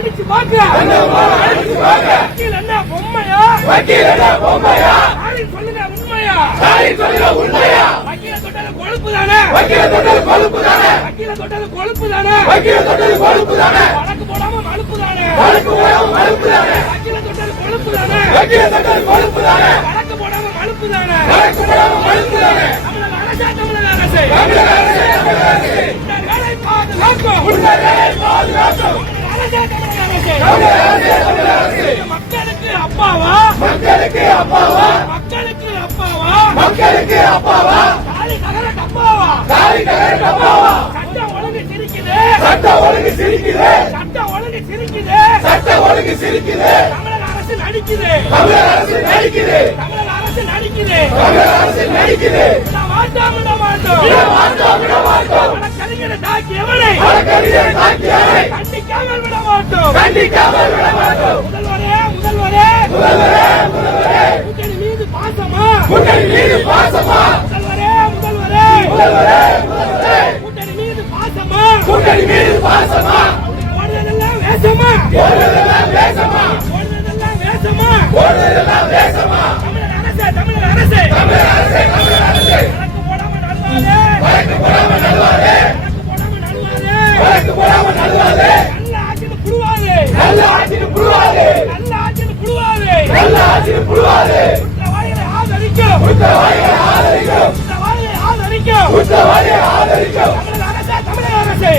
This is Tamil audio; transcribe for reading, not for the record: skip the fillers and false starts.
அடிச்சு பாக்க வக்கீல் என்ன பொம்மையா சொல்லுங்க உண்மையா வக்கீல தொட்டது கொழுப்பு தானே வக்கீல தொட்டது கொழுப்பு தானே வழக்கு போடாம மழுப்பு தானே வக்கீல தொட்டது கொழுப்பு தானே வழக்கு போடாம மழுப்பு தானே தமிழக அரசு மக்களுக்கு அப்பாவா தாலி தகர டப்பாவா சட்டம் ஒழுங்கு சிரிக்குது தமிழக அரசு நடிக்குது விட மாட்டோம் வழக்கறிஞரை தாக்கியவனை கண்டிக்காமல் விட மாட்டோம் முதல்வரே கூட்டணி மீது பாசமா முதல்வரே கூட்டணி மீது பாசமா ஓடுறதெல்லாம் வேஷமா தமிழக அரசு வழக்கு போடாம நடுவாரே நல்ல ஆட்சின்னு புழுவாதே குற்றவாளிகளை ஆதரிக்கும் தமிழக அரசு